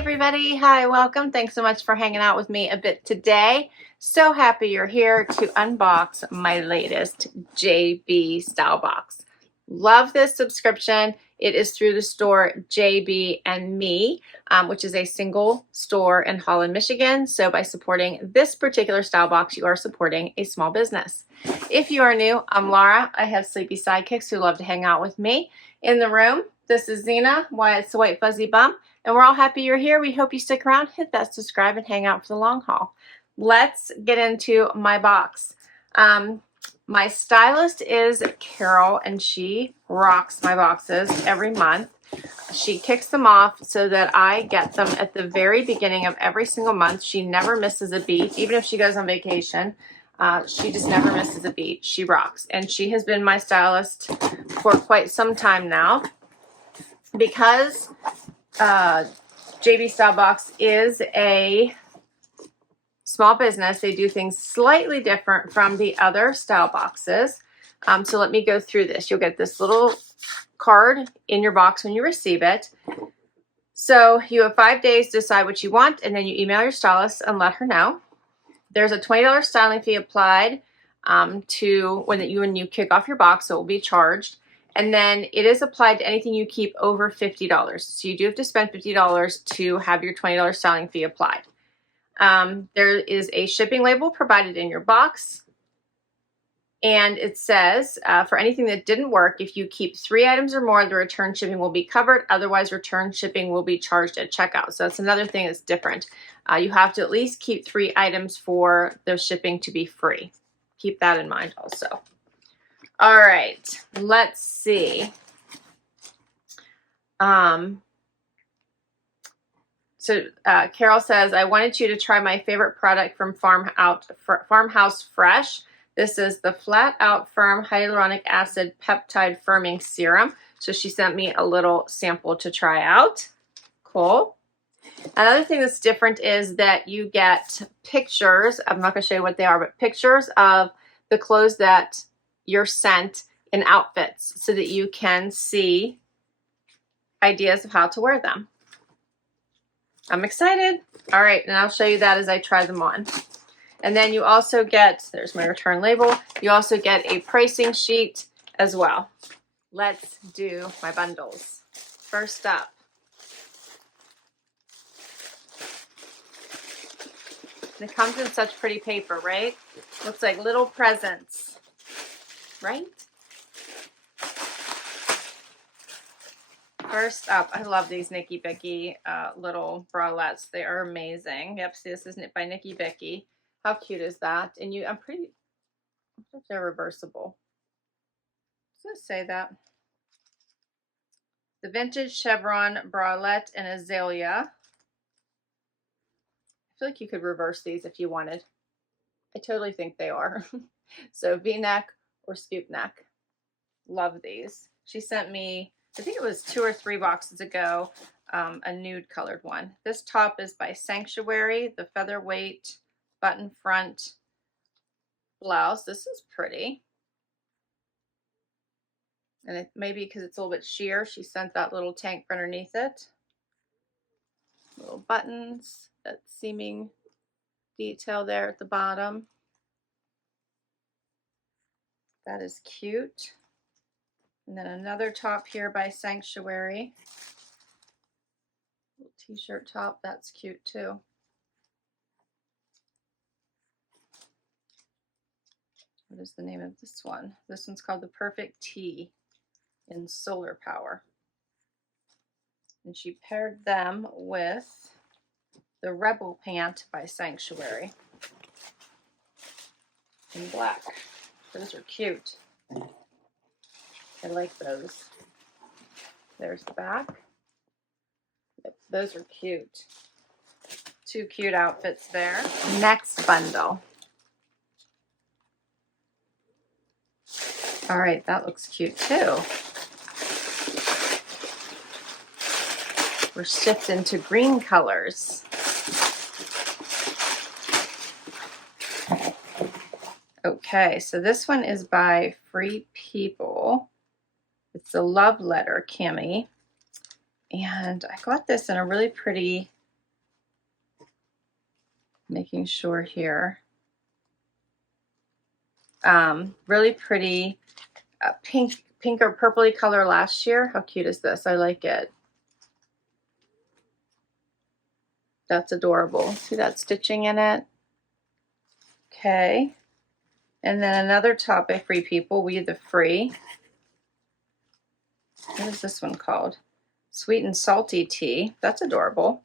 everybody. Hi, welcome. Thanks so much for hanging out with me a bit today. So happy you're here to unbox my latest JB Stylebox. Love this subscription. It is through the store JB and Me, which is a single store in Holland, Michigan. So by supporting this particular Stylebox, you are supporting a small business. If you are new, I'm Laura. I have sleepy sidekicks who love to hang out with me in the room. This is Zena, Wyatt's the white fuzzy bum, and we're all happy you're here. We hope you stick around, hit that subscribe, and hang out for the long haul. Let's get into my box. My stylist is Carol, and she rocks my boxes every month. She kicks them off so that I get them at the very beginning of every single month. She never misses a beat, even if she goes on vacation. She just never misses a beat. She rocks, and she has been my stylist for quite some time now. Because JB Stylebox is a small business, they do things slightly different from the other style boxes. So let me go through this. You'll get this little card in your box when you receive it. So you have 5 days to decide what you want, and then you email your stylist and let her know. There's a $20 styling fee applied to when you kick off your box, so it will be charged. And then it is applied to anything you keep over $50. So you do have to spend $50 to have your $20 styling fee applied. There is a shipping label provided in your box. And it says, for anything that didn't work, if you keep 3 items or more, the return shipping will be covered. Otherwise, return shipping will be charged at checkout. So that's another thing that's different. You have to at least keep 3 items for the shipping to be free. Keep that in mind also. All right, let's see. Carol says, I wanted you to try my favorite product from Farmhouse Fresh. This is the Flat Out Firm Hyaluronic Acid Peptide Firming Serum. So she sent me a little sample to try out. Cool. Another thing that's different is that you get pictures. I'm not going to show you what they are, but pictures of the clothes that you're sent in outfits so that you can see ideas of how to wear them. I'm excited. All right, and I'll show you that as I try them on. And then you also get, there's my return label, you also get a pricing sheet as well. Let's do my bundles. First up, it comes in such pretty paper, right? Looks like little presents, right? First up, I love these Nikibiki little bralettes. They are amazing. Yep, see, this is by Nikibiki. How cute is that? And I'm pretty sure they're reversible. Does it say that? The vintage Chevron bralette and azalea. I feel like you could reverse these if you wanted. I totally think they are. So V-neck or scoop neck. Love these. She sent me, I think it was 2 or 3 boxes ago, a nude colored one. This top is by Sanctuary, the Featherweight button front blouse. This is pretty. And it maybe because it's a little bit sheer, she sent that little tank for underneath it. Little buttons, that seaming detail there at the bottom. That is cute. And then another top here by Sanctuary. Little t-shirt top, that's cute too. What is the name of this one? This one's called the Perfect Tee in Solar Power. And she paired them with the Rebel Pant by Sanctuary in black. Those are cute. I like those. There's the back. Yep, those are cute. 2 cute outfits there. Next bundle. All right, that looks cute too. We're shifting to green colors. Okay, so this one is by Free People. It's a love letter, Cami. And I got this in a really pretty Making sure here. Really pretty pink or purpley color last year. How cute is this? I like it. That's adorable. See that stitching in it? Okay. And then another top by Free People, We the Free. What is this one called? Sweet and Salty Tea. That's adorable.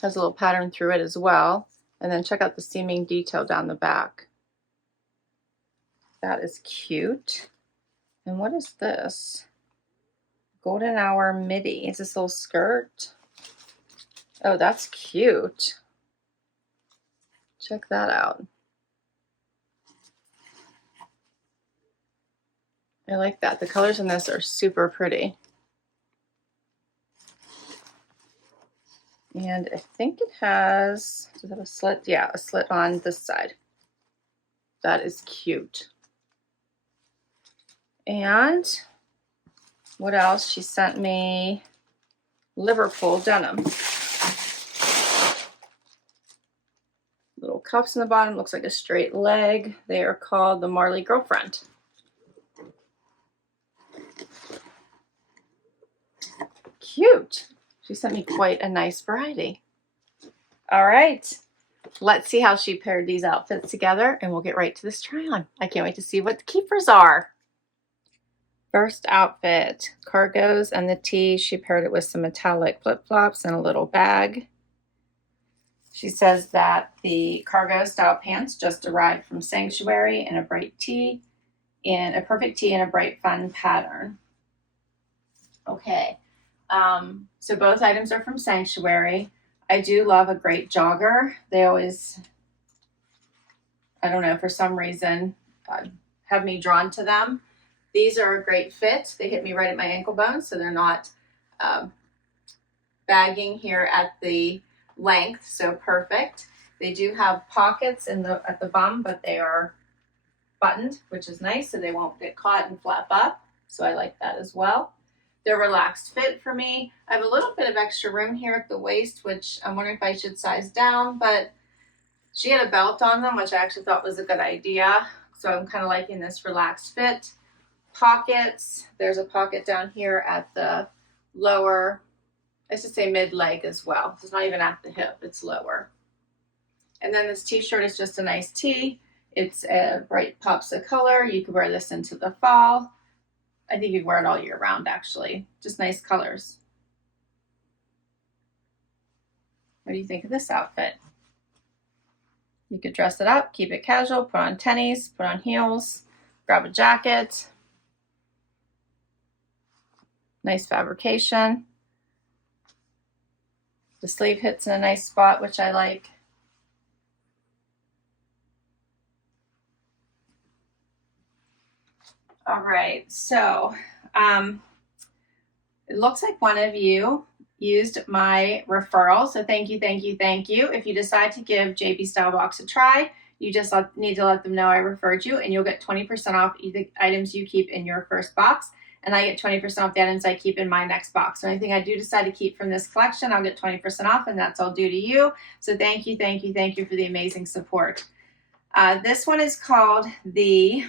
Has a little pattern through it as well. And then check out the seaming detail down the back. That is cute. And what is this? Golden Hour Midi. Is this little skirt? Oh, that's cute. Check that out. I like that. The colors in this are super pretty. And I think it has, does it have a slit? Yeah, a slit on this side. That is cute. And what else? She sent me Liverpool denim. Little cuffs in the bottom, looks like a straight leg. They are called the Marley Girlfriend. Cute. She sent me quite a nice variety. All right, let's see how she paired these outfits together and we'll get right to this try on. I can't wait to see what the keepers are. First outfit, cargos and the tee. She paired it with some metallic flip-flops and a little bag. She says that the cargo style pants just arrived from Sanctuary in a bright tee, in a perfect tee in a bright fun pattern. Okay, so both items are from Sanctuary. I do love a great jogger. They always, I don't know, for some reason, have me drawn to them. These are a great fit. They hit me right at my ankle bone, so they're not bagging here at the length, so perfect. They do have pockets at the bum, but they are buttoned, which is nice, so they won't get caught and flap up. So I like that as well. They're relaxed fit for me. I have a little bit of extra room here at the waist, which I'm wondering if I should size down, but she had a belt on them, which I actually thought was a good idea. So I'm kind of liking this relaxed fit. Pockets, there's a pocket down here at the lower, I should say mid leg as well. It's not even at the hip, it's lower. And then this t-shirt is just a nice tee. It's a bright pops of color. You could wear this into the fall. I think you'd wear it all year round actually. Just nice colors. What do you think of this outfit? You could dress it up, keep it casual, put on tennies, put on heels, grab a jacket. Nice fabrication. The sleeve hits in a nice spot, which I like. All right, so it looks like one of you used my referral. So thank you, thank you, thank you. If you decide to give JB Stylebox a try, you just need to let them know I referred you, and you'll get 20% off the items you keep in your first box. And I get 20% off the items I keep in my next box. So anything I do decide to keep from this collection, I'll get 20% off, and that's all due to you. So thank you, thank you, thank you for the amazing support. This one is called the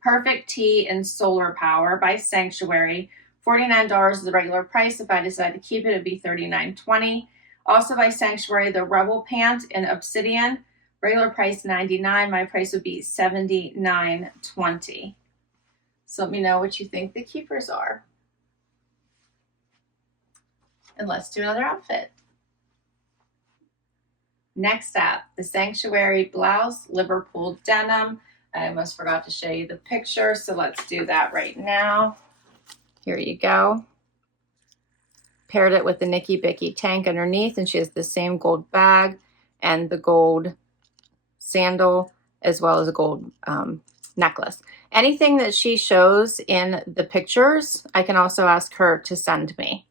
Perfect Tee in Solar Power by Sanctuary. $49 is the regular price. If I decide to keep it, it'd be $39.20. Also by Sanctuary, the Rebel Pant in Obsidian. Regular price $99. My price would be $79.20. So let me know what you think the keepers are. And let's do another outfit. Next up, the Sanctuary Blouse Liverpool Denim. I almost forgot to show you the picture, so let's do that right now. Here you go. Paired it with the Nikibiki tank underneath, and she has the same gold bag and the gold sandal, as well as a gold necklace. Anything that she shows in the pictures, I can also ask her to send me.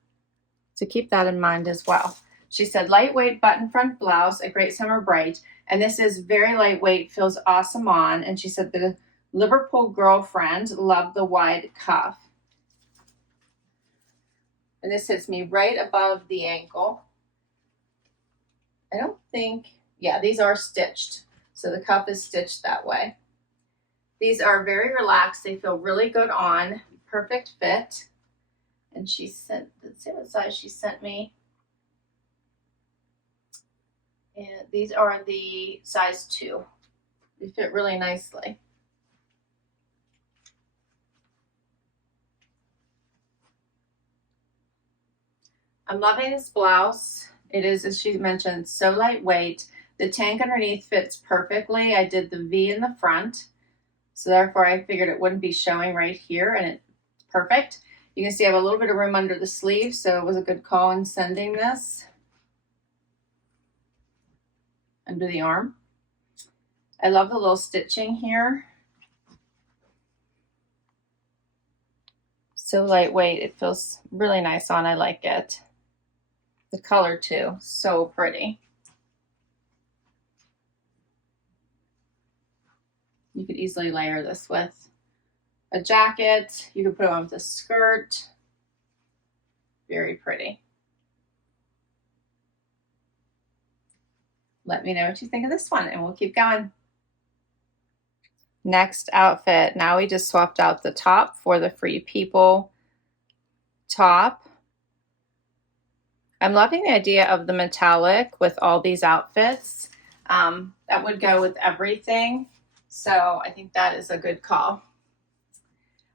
So keep that in mind as well. She said, lightweight button front blouse, a great summer bright. And this is very lightweight, feels awesome on. And she said the Liverpool girlfriend loved the wide cuff. And this hits me right above the ankle. I don't think, yeah, these are stitched. So the cuff is stitched that way. These are very relaxed. They feel really good on, perfect fit. And she sent, let's see what size she sent me. And these are the size 2. They fit really nicely. I'm loving this blouse. It is, as she mentioned, so lightweight. The tank underneath fits perfectly. I did the V in the front, so therefore I figured it wouldn't be showing right here, and it's perfect. You can see I have a little bit of room under the sleeve, so it was a good call in sending this under the arm. I love the little stitching here. So lightweight, it feels really nice on. I like it. The color too, so pretty. You could easily layer this with a jacket. You could put it on with a skirt. Very pretty. Let me know what you think of this one and we'll keep going. Next outfit. Now we just swapped out the top for the Free People top. I'm loving the idea of the metallic with all these outfits. That would go with everything. So I think that is a good call.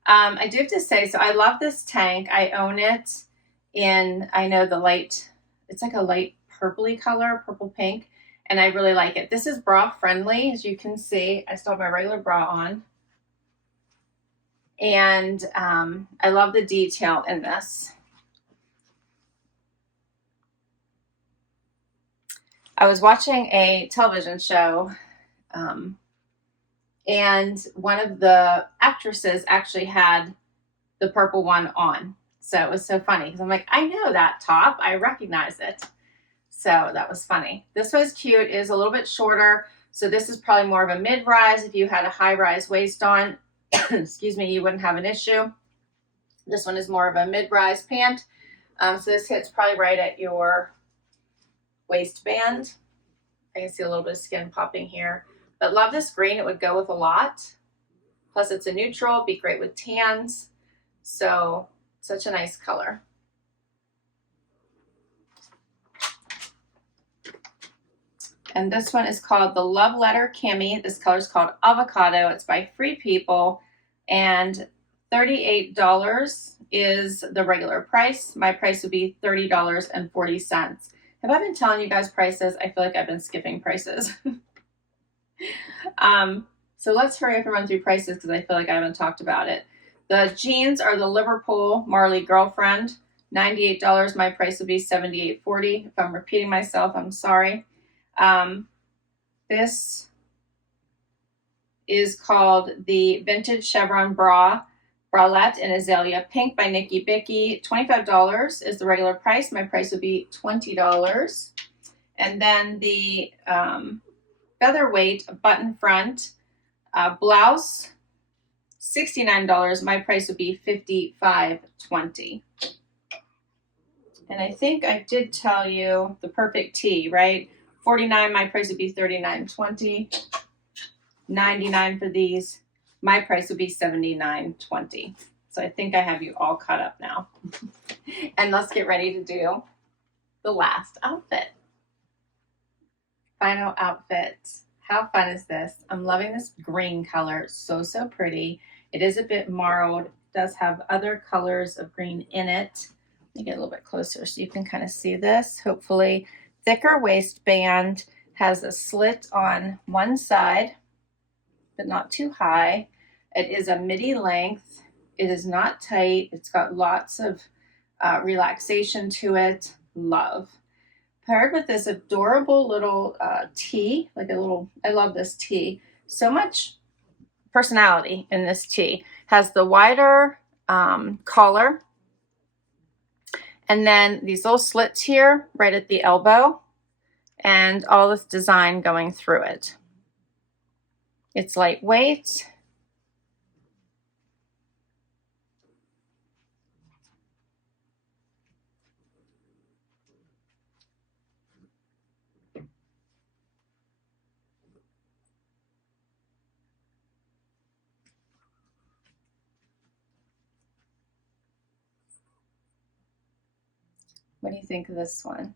I do have to say, so I love this tank. I own it in, I know the light, it's like a light purpley color, purple pink, and I really like it. This is bra friendly, as you can see. I still have my regular bra on. And I love the detail in this. I was watching a television show, and one of the actresses actually had the purple one on. So it was so funny because I'm like, I know that top. I recognize it. So that was funny. This was cute. It is a little bit shorter. So this is probably more of a mid-rise. If you had a high-rise waist on, excuse me, you wouldn't have an issue. This one is more of a mid-rise pant. So this hits probably right at your waistband. I can see a little bit of skin popping here. But love this green. It would go with a lot. Plus it's a neutral. Be great with tans. So such a nice color. And this one is called the Love Letter Cami. This color is called Avocado. It's by Free People. And $38 is the regular price. My price would be $30.40. Have I been telling you guys prices? I feel like I've been skipping prices. So let's hurry up and run through prices because I feel like I haven't talked about it. The jeans are the Liverpool Marley Girlfriend, $98. My price would be $78.40. If I'm repeating myself, I'm sorry. This is called the Vintage Chevron Bralette in Azalea Pink by Nikibiki. $25 is the regular price. My price would be $20. And then the Featherweight button front blouse, $69. My price would be $55.20. And I think I did tell you the perfect tee, right? $49, my price would be $39.20. $99 for these. My price would be $79.20. So I think I have you all caught up now. And let's get ready to do the last outfit. Final outfit. How fun is this? I'm loving this green color. So pretty. It is a bit marled. It does have other colors of green in it. Let me get a little bit closer so you can kind of see this. Hopefully, thicker waistband, has a slit on one side, but not too high. It is a midi length. It is not tight. It's got lots of relaxation to it. Love. Paired with this adorable little tee, like a little, I love this tee. So much personality in this tee. Has the wider collar, and then these little slits here right at the elbow, and all this design going through it. It's lightweight. What do you think of this one?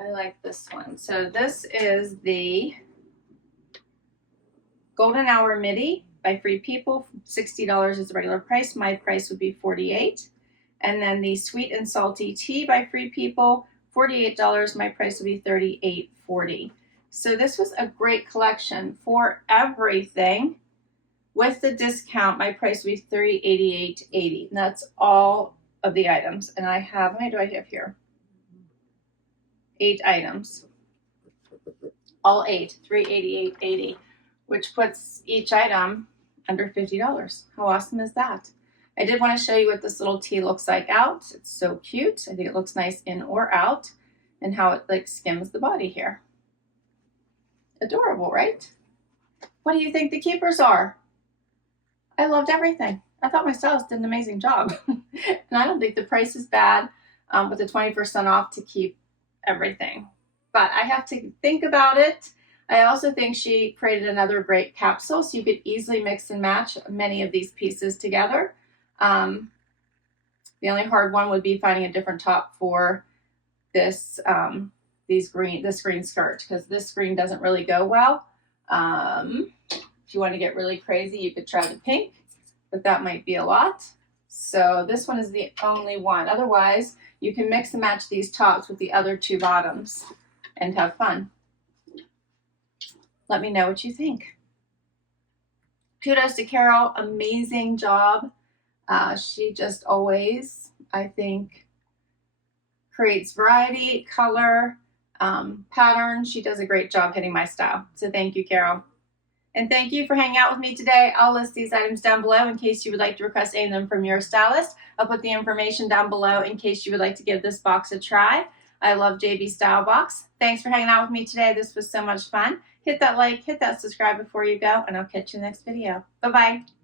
I like this one. So this is the Golden Hour Midi by Free People. $60 is the regular price. My price would be $48. And then the Sweet and Salty Tea by Free People, $48. My price would be $38.40. So this was a great collection for everything. With the discount, my price would be $38.80. That's all of the items. And I have, how many do I have here? 8 items. All 8, $388.80, which puts each item under $50. How awesome is that? I did want to show you what this little tee looks like out. It's so cute. I think it looks nice in or out, and how it like skims the body here. Adorable, right? What do you think the keepers are? I loved everything. I thought my stylist did an amazing job. And I don't think the price is bad with the 20% off to keep everything. But I have to think about it. I also think she created another great capsule, so you could easily mix and match many of these pieces together. The only hard one would be finding a different top for this this green skirt, because this green doesn't really go well. If you want to get really crazy, you could try the pink, but that might be a lot. So this one is the only one. Otherwise, you can mix and match these tops with the other 2 bottoms and have fun. Let me know what you think. Kudos to Carol, amazing job. She just always, I think, creates variety, color, pattern. She does a great job hitting my style. So thank you, Carol. And thank you for hanging out with me today. I'll list these items down below in case you would like to request any of them from your stylist. I'll put the information down below in case you would like to give this box a try. I love JB Stylebox. Thanks for hanging out with me today. This was so much fun. Hit that like, hit that subscribe before you go, and I'll catch you in the next video. Bye-bye.